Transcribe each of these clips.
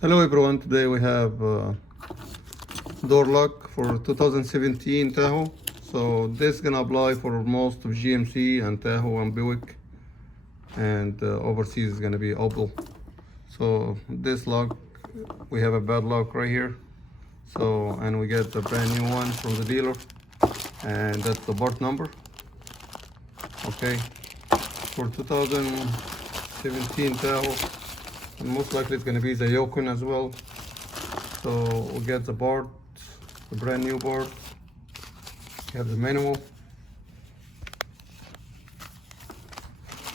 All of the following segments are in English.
Hello everyone, today we have door lock for 2017 Tahoe. So this is gonna apply for most of GMC and Tahoe and BUICK, and overseas is gonna be Opel. So this lock, we have a bad lock right here. So, and we get a brand new one from the dealer, and that's the part number. Okay, for 2017 Tahoe. And most likely it's going to be the Yukon as well. So we'll get the board, the brand new board. We have the manual.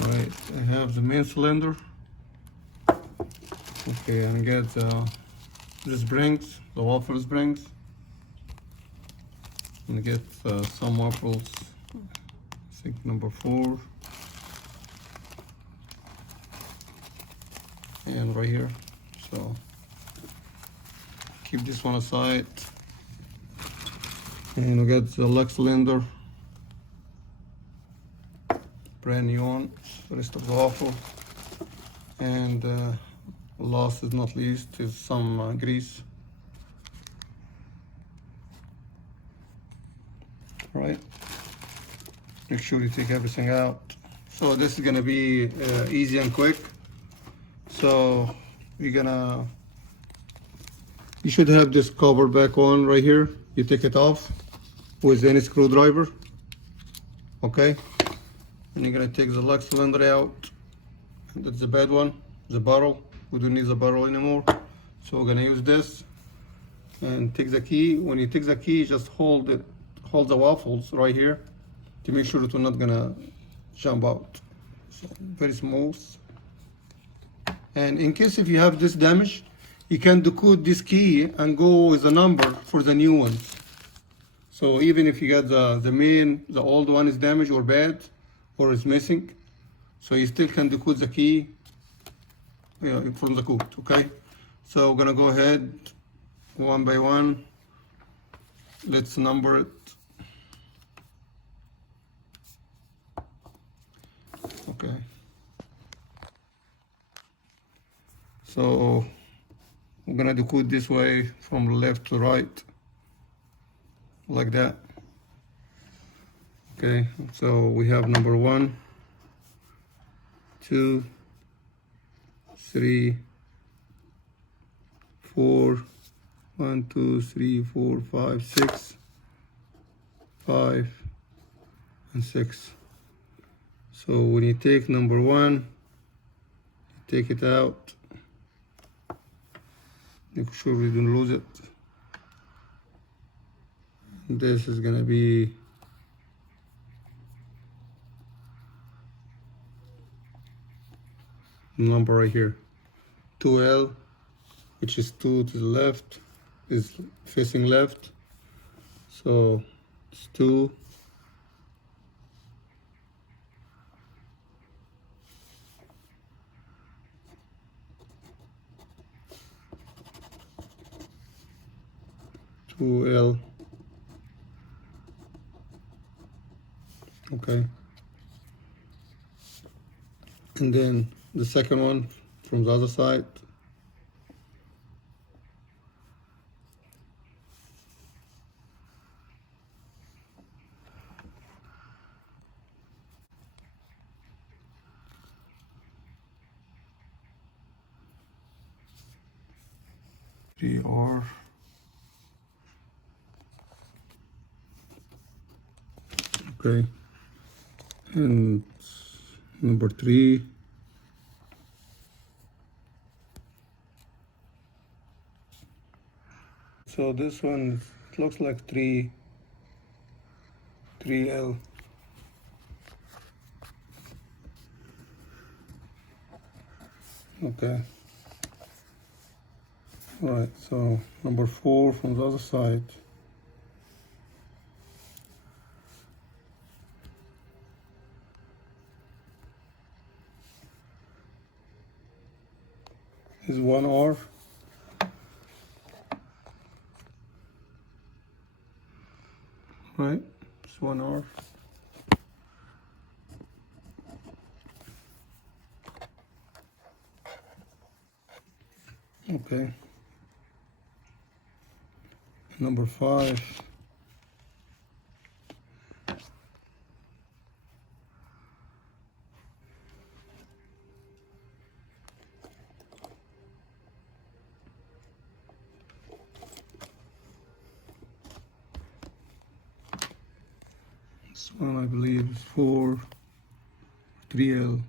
Alright, I have the main cylinder. Okay, and I get the springs, the waffle springs. And I get some waffles, I think number 4. And right here, so keep this one aside, and we got the lock cylinder, brand new one, the rest of the waffle, and last is not least is some grease. Right, make sure you take everything out. So this is gonna be easy and quick. So you should have this cover back on right here. You take it off with any screwdriver, okay? And you're gonna take the lock cylinder out. That's the bad one, the barrel. We don't need the barrel anymore. So we're gonna use this and take the key. When you take the key, just hold the waffles right here to make sure it's not gonna jump out. So very smooth. And in case if you have this damage, you can decode this key and go with the number for the new one. So even if you got the old one is damaged or bad or is missing, so you still can decode the key from the code, okay? So we're gonna go ahead one by one. Let's number it. Okay. So we're gonna decode this way from left to right, like that. Okay, so we have number 1, 2, 3, 4, 1, 2, 3, 4, 5, 6, 5, and 6. So when you take number 1, you take it out. Make sure we don't lose it. This is gonna be number right here, 2L, which is 2 to the left, is facing left. So it's 2. L. Okay, and then the second one from the other side. R. Okay, and number 3. So this one, it looks like 3L. Okay. All right, so number 4 from the other side. Is 1R. Right, it's 1R. Okay. Number 5. This one I believe is 4, 3L.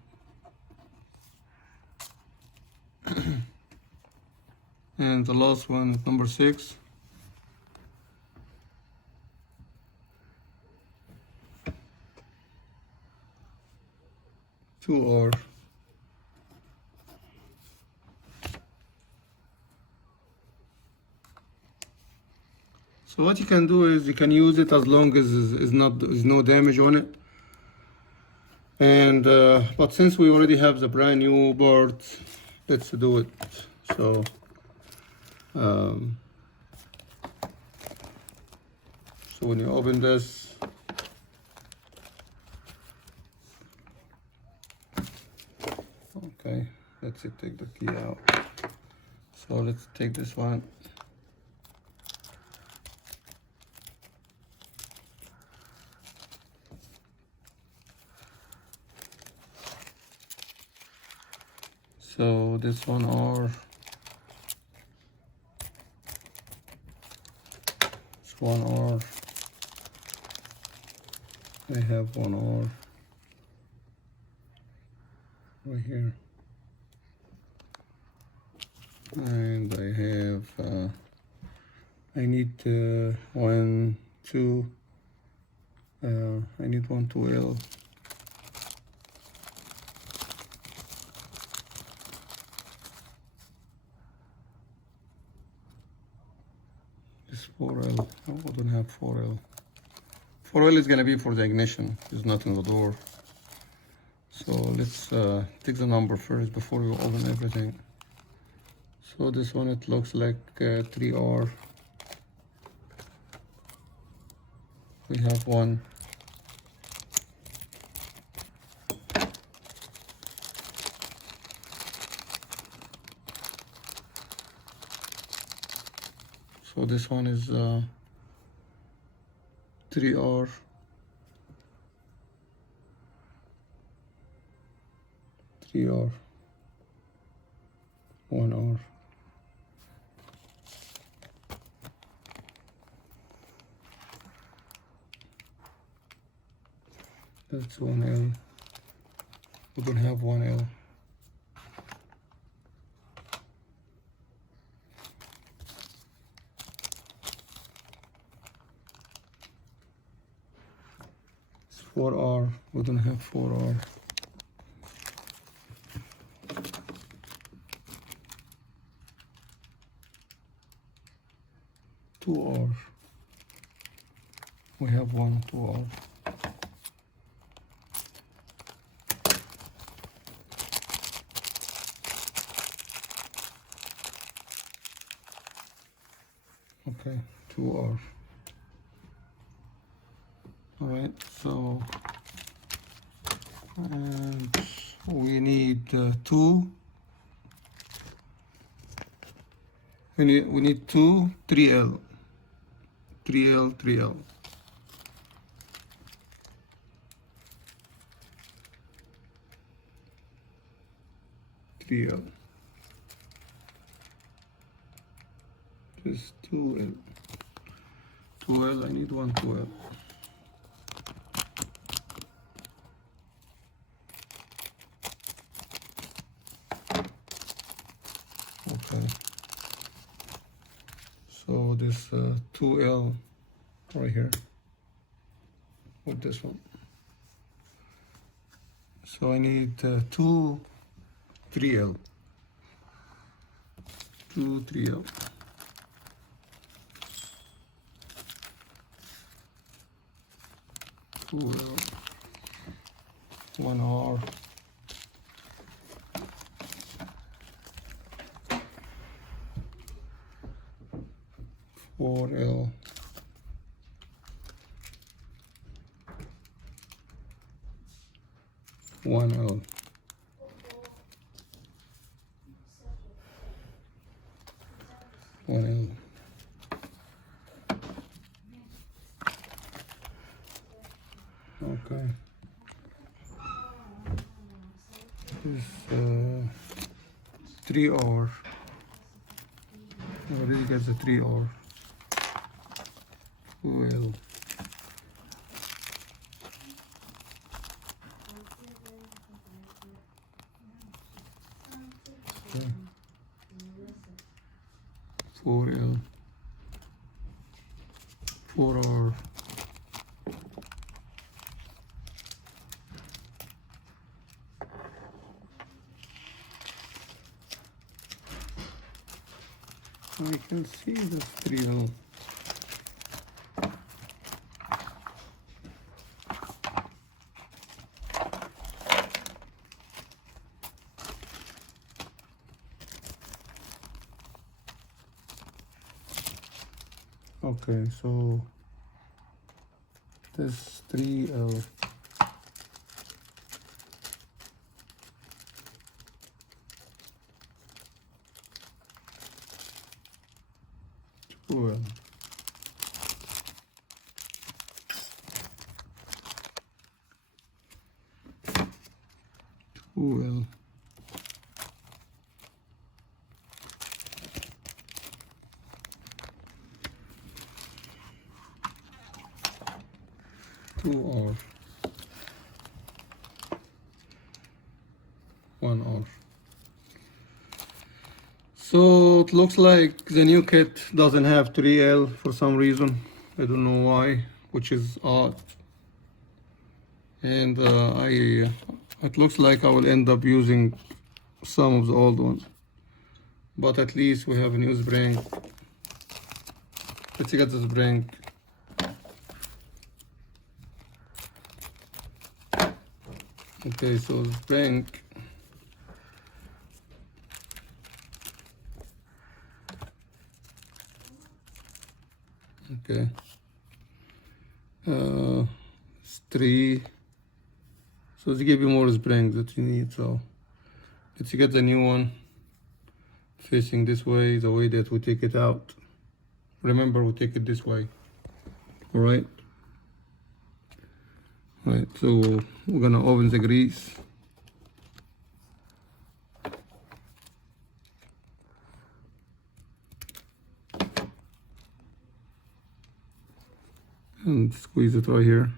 And the last one is number 6. Two R. So what you can do is you can use it as long as is no damage on it. And but since we already have the brand new board, let's do it. So so when you open this, okay, let's take the key out. So let's take this one. So this one R, this one R, I have one R right here, and I have I need 1, 2, I need 1, 2L. This 4L, oh, I don't have 4L. 4L is gonna be for the ignition, it's not in the door. So let's take the number first before we open everything. So this one, it looks like 3R. We have 1. So this one is 3R. 3R. 1R. That's 1L. We don't have 1L. It's 4R. We don't have 4R. Two R. We have 1, 2R. Okay, 2R. All right, so and we need 2. We need 2 3L. 3L, 3L. Just 2L. 2L, I need 1 2L. Okay. So this 2L right here with this one. So I need 2 3L. 2 3L. 2L. 1R. 4L. 1L. 1L. Okay. This 3 hour. Already gets a 3 hour. 2L. Okay. 4L. 4 hour. I can see the 3L. Okay, so this 3L. Well, 2L. 2R. 1R. So it looks like the new kit doesn't have 3L for some reason. I don't know why, which is odd. And it looks like I will end up using some of the old ones. But at least we have a new spring. Let's get the spring. Okay, so spring. Okay. It's 3. So to give you more springs that you need. So let's get the new one facing this way, the way that we take it out. Remember, we take it this way. All right. Right. So we're gonna open the grease. And squeeze it right here.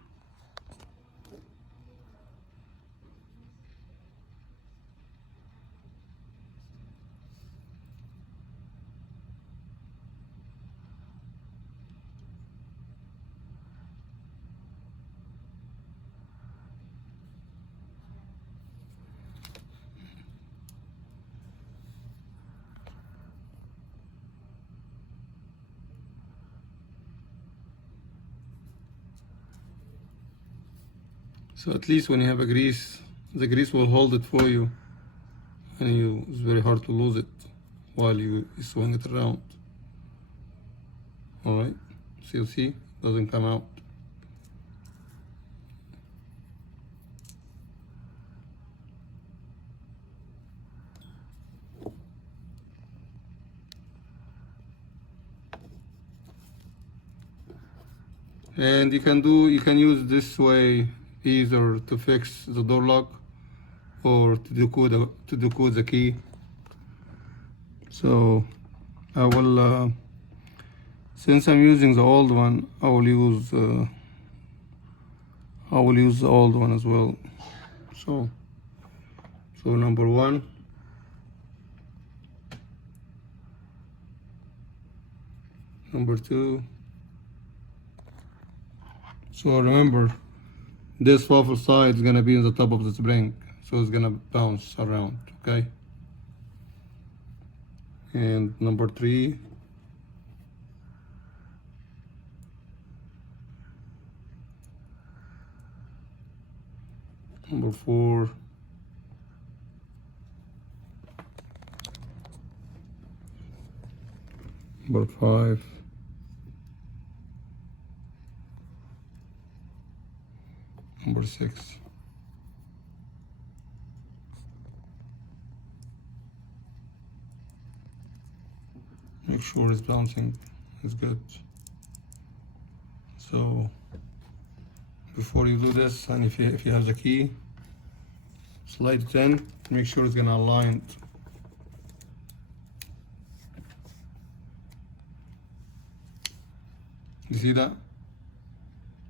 So at least when you have a grease, the grease will hold it for you, and it's very hard to lose it while you swing it around. All right, so you'll see, doesn't come out. And you can use this way either to fix the door lock or to decode the key. So I will, since I'm using the old one, I will use the old one as well. So number 1. Number 2. So remember, this waffle side is gonna be on the top of the spring, so it's gonna bounce around, okay? And number 3. Number 4. Number 5. Number 6. make sure it's bouncing. It's good. So before you do this, and if you have the key, slide it in, make sure it's gonna align. You see that?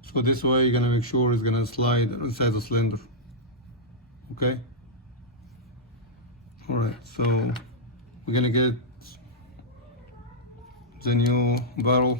So this way you're gonna make sure it's gonna slide inside the cylinder. Okay? Alright, so we're gonna get the new barrel.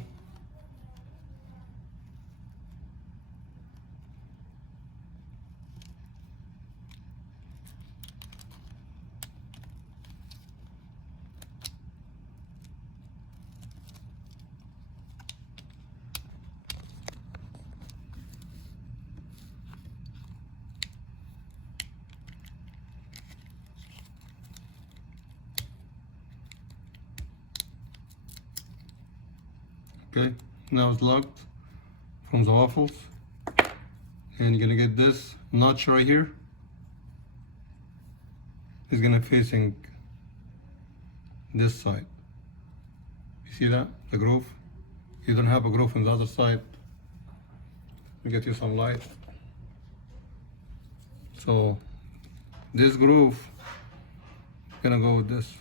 Okay, now it's locked from the waffles, and you're gonna get this notch right here. It's gonna facing this side. You see that? The groove? You don't have a groove on the other side. Let me get you some light. So this groove is gonna go with this.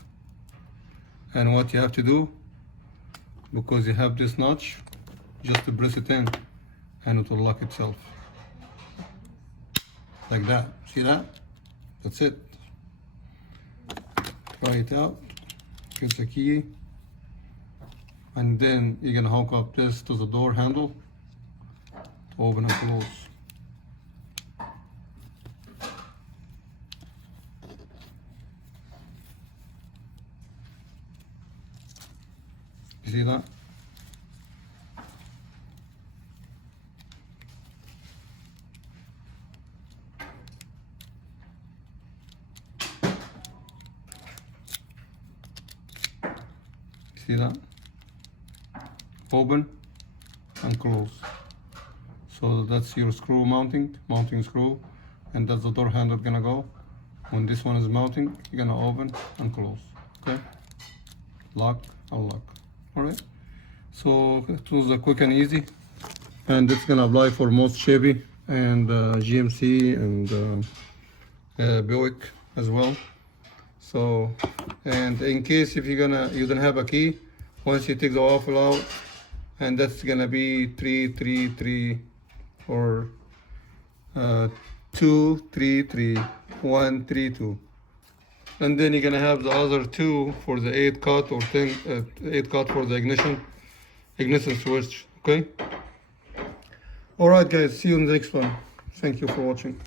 And what you have to do, because you have this notch, just to press it in and it will lock itself. Like that. See that? That's it. Try it out. Get the key. And then you're gonna hook up this to the door handle. Open and close. You see that? See that? Open and close. So that's your screw mounting screw, and that's the door handle gonna go. When this one is mounting, you're gonna open and close. Okay? Lock, unlock. Alright, so it was quick and easy, and it's gonna apply for most Chevy and GMC and BUICK as well. So, and in case if you don't have a key, once you take the waffle out, and that's gonna be 333 or 233 132. And then you're gonna have the other two for the 8 cut or 8 cut for the ignition switch. Okay. All right, guys. See you in the next one. Thank you for watching.